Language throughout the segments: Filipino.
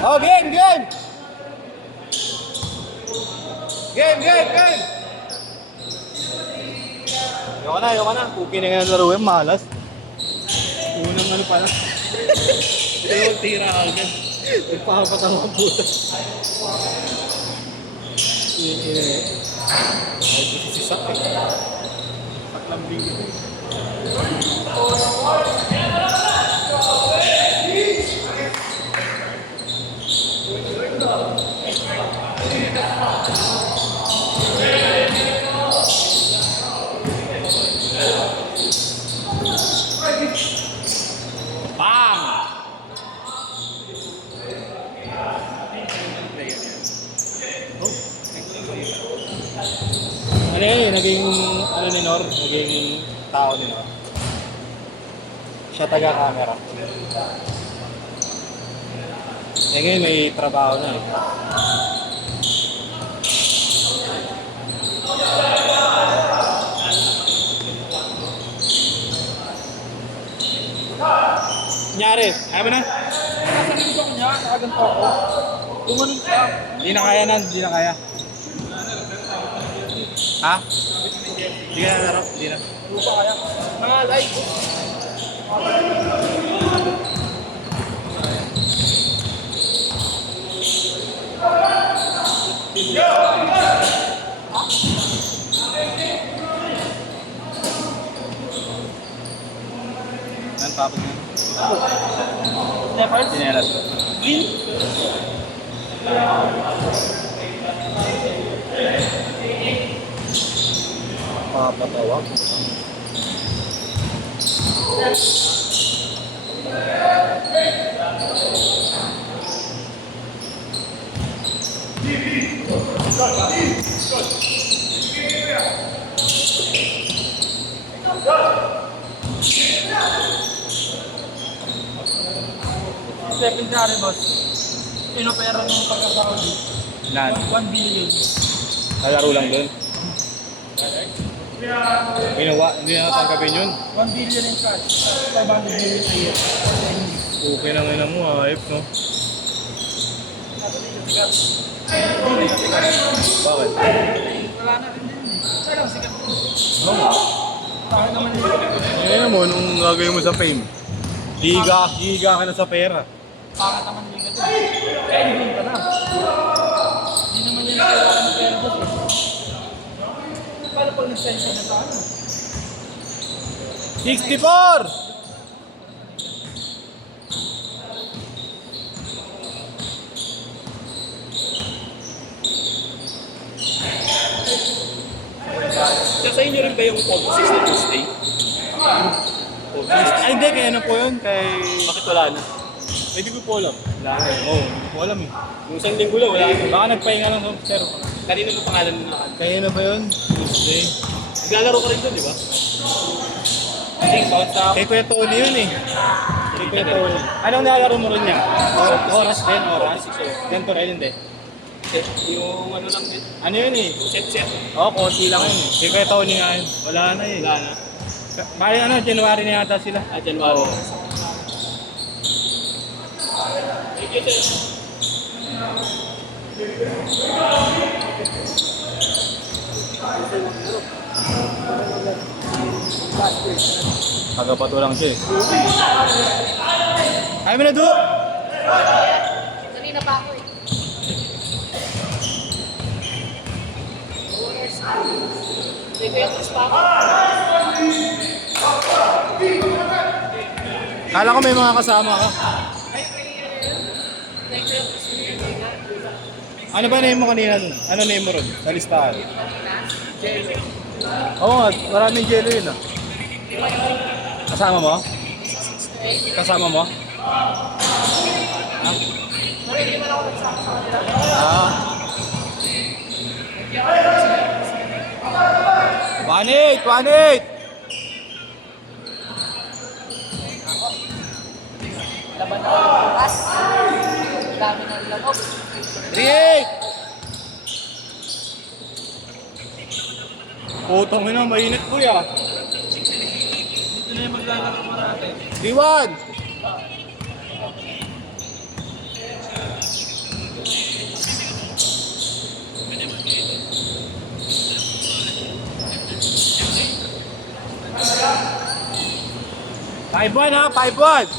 Oh, game, game! Game, game, game! Ayoko na. Puki na nga ng laro yung malas. Unang ano pala. Ito yung tira agad. Nagpahapat ang mga puta. Ay, sisisak eh. Paklambing ito. Ano yun, naging ano ni Nor, naging tao ni Nor. Siya taga-camera. Eh ngayon may trabaho na eh. Nyari, ayaw mo na? Nakasanin ko niya, nakaganto ako. Tumanon ka. Hindi na kaya na, hindi na kaya. Ha? Hindi ka na laro? Hindi na. Lupa kaya. Mga live. Nan tapos na. Leopards? Sinelas. Green? Papatawa. Stephen Curry, boss. Pinopera ng pagka-Saudi. Nan. 1 billion. Nalaro lang doon. Ginawa, hindi na tanggapin yun. 1 billion in cash. 500 million a year. Okay na ngayon mo, ayop no? Bakit? Wala na rin din eh. Siya lang sikat. Oo. Bakit naman yun? Ngayon mo, nung gagawin mo sa fame, giga ka na sa pera. Bakit naman yung ganito? Kaya hindi ka na. Hindi naman yung kailangan ng pera boss eh. Paano pag nag-sensya na sa ano? 64! Sa inyo rin ba yung August 6 na Tuesday? Ay, hindi, kaya ano po yun? Kay... Bakit wala na? Hindi ko po alam. Wala na eh. Oo, hindi ko alam eh. Yung isang linggo lang, wala na. Baka nagpahinga lang sa sir. Kanina mo pangalan na Kaya na ba yun? Tuesday. naglalaro ka rin doon, di ba? Hindi, bawat sa... Kay Kuya Tony yun eh. Kay Kuya Tony. Anong nilalaro mo rin niya? Oras din, oras. Ganito rin hindi. Yung ano lang din. Ano yun eh? Set. Oo, konti lang yun eh. Kay Kuya Tony nga yun. Wala na eh. Wala na. Bali ano, January na yata sila. January. Thank you, sir. Tagapato lang siya eh. Ayaw mo na do! Kanina pa ako eh. May kwentos pa ako. Kala ko may mga kasama ka. May kwentos pa Ano ba name mo kanina dun? Ano name mo ron? Sa listahan? Jello. Oo nga, maraming jello yun ah. Kasama mo? Kasama mo? Pero hindi man ako nagsama sa kanila. Ah. Panit! Panit! Laban na ako ng bukas. Dami ng lamok. 3-8! Putong ina, mainit ko ya. Dito na yung maglalaro mo natin. 3-1! 5-1 ha, 5-1.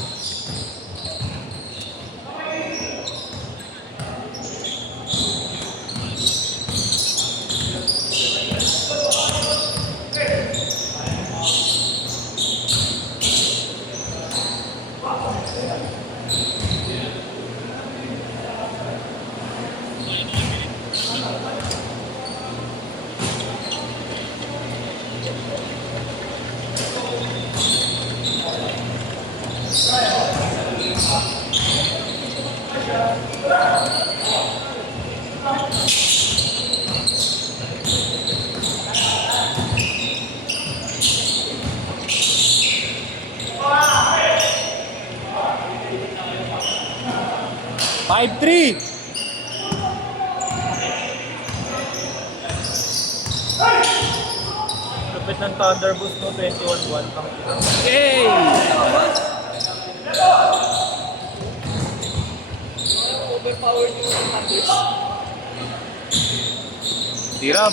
Five, 3. Lupit ng Thunderboost no, 21-1. Hey! Overpowered yung Hunters.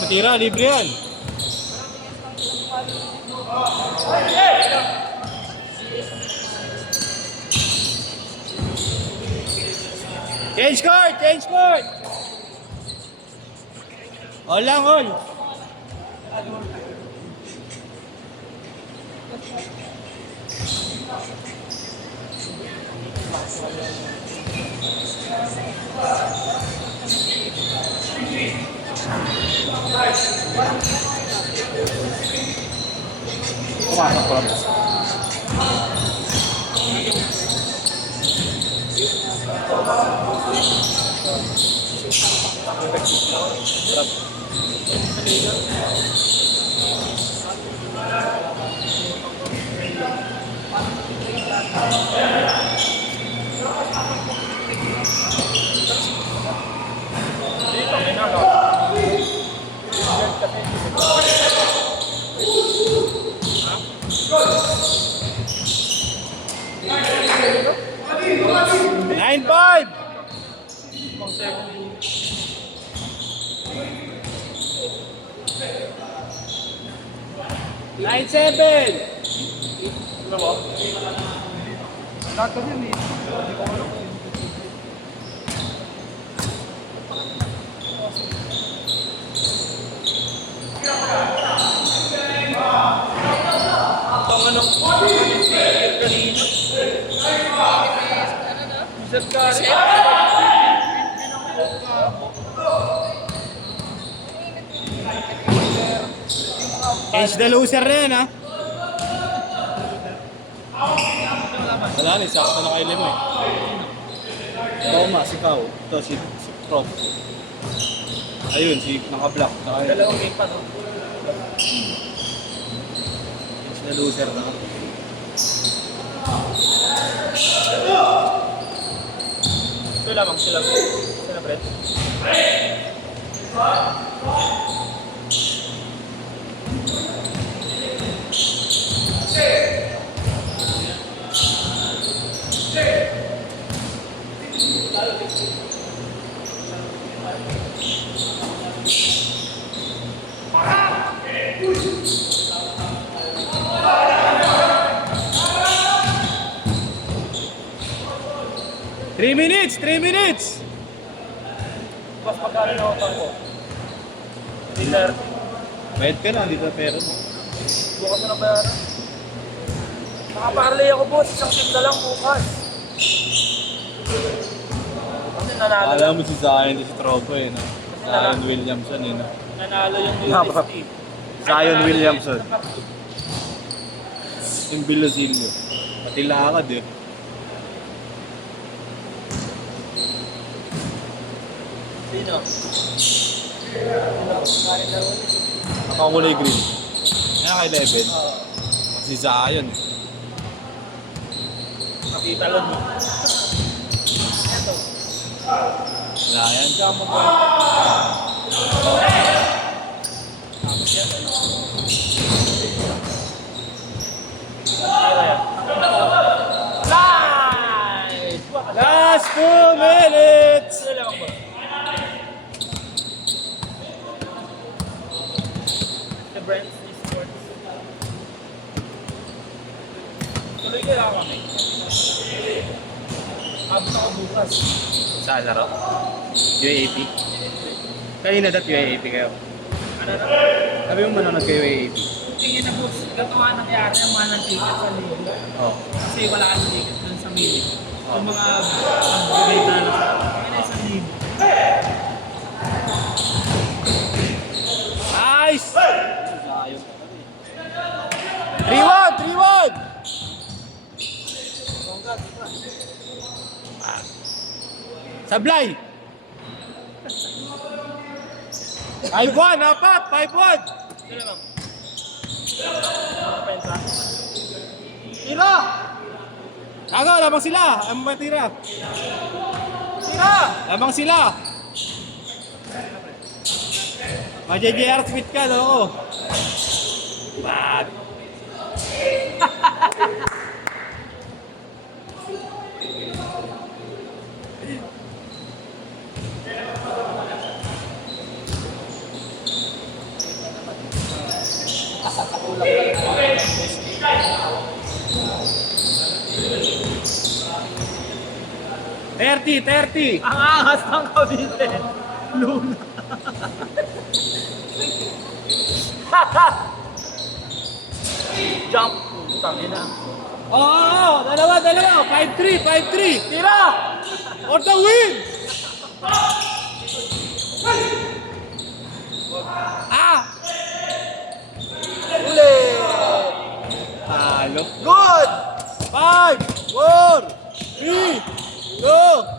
Tira, libre yan. Change court! All lang, all. Pumasok ko lang. Dito, may nalo. Nine, 5. Nine, 7. Lahat kasi hindi. Ang anong sticker kanina? Isip ka rin. Change the loser na yan, ha? Wala rin, sakto na kay Lemo eh. Thomas, ikaw. Ito, si Prof. Ayun, si naka-block. Dalawang game pa, no? Change the loser na. Ito lamang sila. Sila, Brett. Three minutes! Mas magkano na utang ko? Dinner. Bayad ka na, hindi na pera mo. Bukas na bayaran. Nakaparlay ako, boss. Isang team na lang bukas. Kasi nanalo. Alam mo si Zion, si Tropo eh, no? Zion Williamson eh, no? Nanalo yung Napa. UST. Zion Williamson. Yung Bilosilio. Pati lakad eh. Sino? Nakakulay green. Kaya kay Leven. Si Zion eh. Nakita lang mo. Wala yan. Nice! Last 2 minutes! Sino lang ba? The Brents Esports. Tuloy kaya kami. Abot ako bukas. Saan laro? UAAP? Kanina dat UAAP kayo. Ano na? Sabi mo manonood kayo UAAP? Tingin na boss, ganito nga nangyari ang mahal ng ticket sa ligo. Oo. Kasi wala kang ticket dun sa mili. Yung mga nagbibigay na lang sa kaya na isang libo. Nice! 3-1! 3-1! Sablay! 5-1! Apat! 5-1! Sino lang? Pensa? Tira! Ako, lamang sila! Ang matira! Tira! Lamang sila! Ma-JJR Smith ka, no? Bad! Thirty! Ang angas ng Cavite. Luna. Jump. Putang ina. Oo! Dalawa! 5-3! 5-3! Tira! For the win! Ah! Ulit. Talo! Good. 5, 4, 3, 2,